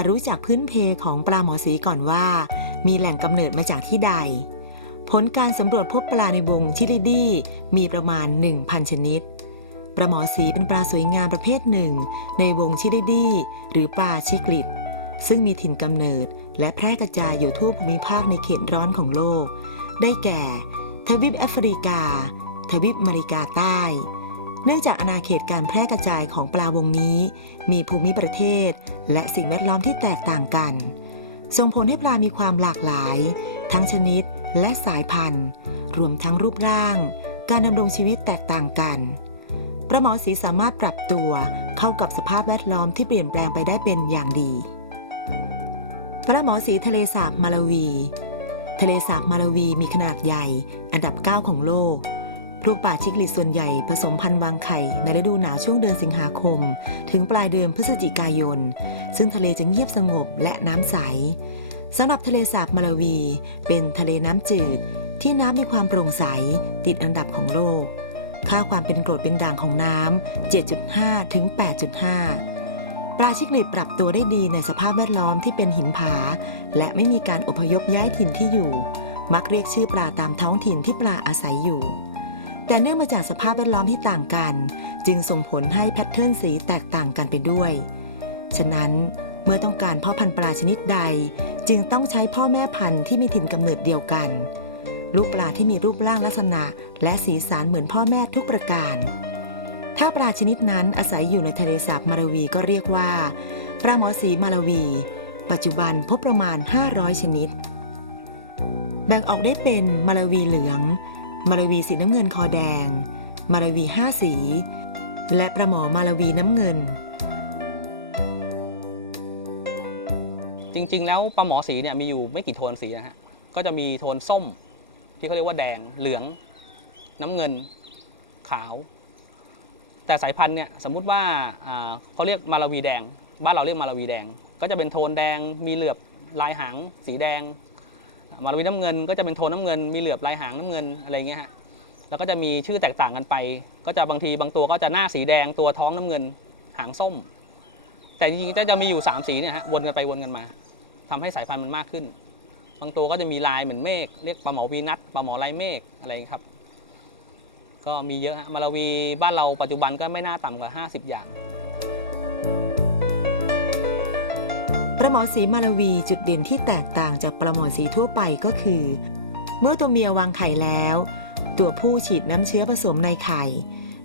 มารู้จักพื้นเพของปลาหมอสีก่อนว่า มีแหล่งกำเนิดมาจากที่ใด ผลการสำรวจพบปลาในวงชิลิดีมีประมาณ 1,000 ชนิด ปลาหมอสีเป็นปลาสวยงามประเภทหนึ่ง ในวงชิลิดีหรือปลาชิกลิดซึ่งมีถิ่นกำเนิดและแพร่กระจายอยู่ทั่วภูมิภาคในเขตร้อนของโลก ได้แก่ ทวีปแอฟริกา ทวีปอเมริกาใต้ เนื่องจากอาณาเขตการแพร่กระจายของปลาวงนี้ มีภูมิประเทศ และสิ่งแวดล้อมที่แตกต่างกัน ส่งผลให้ปลามีความหลากหลาย ทั้งชนิดและสายพันธุ์ รวมทั้งรูปร่าง การดำรงชีวิตแตกต่างกันปลาหมอสีสามารถปรับตัวเข้ากับสภาพแวดล้อมที่เปลี่ยนแปลงไปได้เป็นอย่างดีปลาหมอสีทะเลสาบมาลาวี ทะเลสาบมาลาวีมีขนาดใหญ่ อันดับ 9 ของโลก พวกป่าชิกลิดส่วนใหญ่ผสมพันธุ์วางไข่ในฤดูหนาวช่วงเดือนสิงหาคม ถึงปลายเดือนพฤศจิกายน ซึ่งทะเลจะเงียบสงบและน้ำใสสำหรับทะเลสาบมาลาวี เป็นทะเลน้ำจืด ที่น้ำมีความโปร่งใส ติดอันดับของโลก ค่าความเป็นกรดเป็นด่างของน้ำ 7.5 ถึง 8.5 ปลาชิกลิดปรับตัวได้ดีในสภาพแวดล้อมที่เป็นหินผา และไม่มีการอพยพย้ายถิ่นที่อยู่ มักเรียกชื่อปลาตามท้องถิ่นที่ปลาอาศัยอยู่ แต่เนื่องมาจากสภาพแวดล้อมที่ต่างกัน จึงส่งผลให้แพทเทิร์นสีแตกต่างกันไปด้วย ฉะนั้นเมื่อต้องการพ่อพันธุ์ปลาชนิดใด จึงต้องใช้พ่อแม่พันธุ์ที่มีถิ่นกำเนิดเดียวกัน ลูกปลาที่มีรูปร่างลักษณะ และสีสันเหมือนพ่อแม่ทุกประการ ถ้าปลาชนิดนั้นอาศัยอยู่ในทะเลสาบมาลาวีก็เรียกว่าปลาหมอสีมาลาวี ปัจจุบันพบประมาณ 500 ชนิด แบ่งออกได้เป็นมาลาวีเหลือง มาลาวีสีน้ำเงินคอแดง มาลาวีห้าสี และปลาหมอมาลาวีน้ำเงิน จริง ๆ แล้วปลาหมอสีเนี่ยมีอยู่ไม่กี่โทนสีนะฮะ ก็จะมีโทนส้ม ที่เขาเรียกว่าแดง เหลือง น้ำเงิน ขาว แต่สายพันธุ์เนี่ยสมมุติว่าอ่าเขาเรียกมาลาวีแดง บ้านเราเรียกมาลาวีแดง ก็จะเป็นโทนแดง มีเหลือบลายหางสีแดง มาลวีน้ำเงินก็จะเป็นโทนน้ำเงิน มีเหลือบลายหางน้ำเงินอะไรเงี้ยฮะแล้วก็จะมีชื่อแตกต่างกันไป ก็จะบางทีบางตัวก็จะหน้าสีแดงตัวท้องน้ำเงิน หางส้ม แต่จริงๆจะจะมีอยู่สามสีเนี่ยฮะวนกันไปวนกันมาทำให้สายพันธุ์มันมากขึ้น บางตัวก็จะมีลายเหมือนเมฆเรียกปลาหมอวีนัทปลาหมอลายเมฆอะไรครับ ก็มีเยอะฮะมาลาวีบ้านเราปัจจุบันก็ไม่น่าต่ำกว่า 50 อย่าง ปลาหมอสีมาลาวีจุดเด่นที่แตกต่างจากปลาหมอสีทั่วไปก็คือ เมื่อตัวเมียวางไข่แล้ว ตัวผู้ฉีดน้ำเชื้อผสมในไข่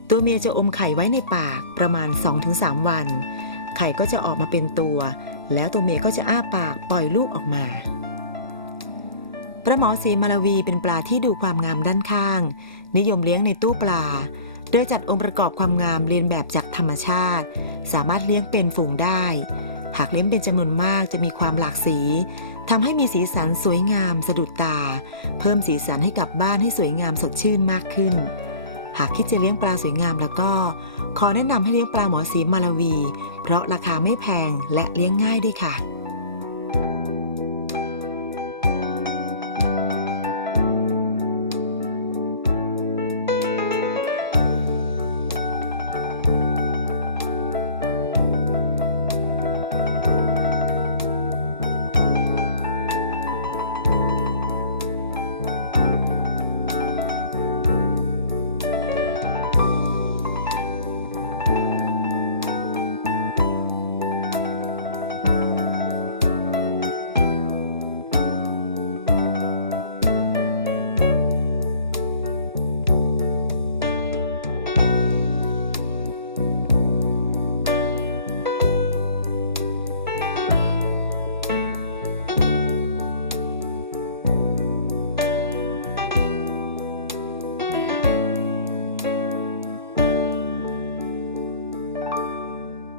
ตัวเมียจะอมไข่ไว้ในปากประมาณ 2-3 วัน ไข่ก็จะออกมาเป็นตัว แล้วตัวเมียก็จะอ้าปากปล่อยลูกออกมาปลาหมอสีมาลาวีเป็นปลาที่ดูความงามด้านข้าง นิยมเลี้ยงในตู้ปลา โดยจัดองค์ประกอบความงามเรียนแบบจากธรรมชาติ สามารถเลี้ยงเป็นฝูงได้ หากเลี้ยงเป็นจำนวนมากจะมีความหลากสีทำให้มีสีสันสวยงามสะดุดตา เพิ่มสีสันให้กับบ้านให้สวยงามสดชื่นมากขึ้น หากคิดจะเลี้ยงปลาสวยงามแล้วก็ ขอแนะนำให้เลี้ยงปลาหมอสีมาลาวี เพราะราคาไม่แพงและเลี้ยงง่ายด้วยค่ะ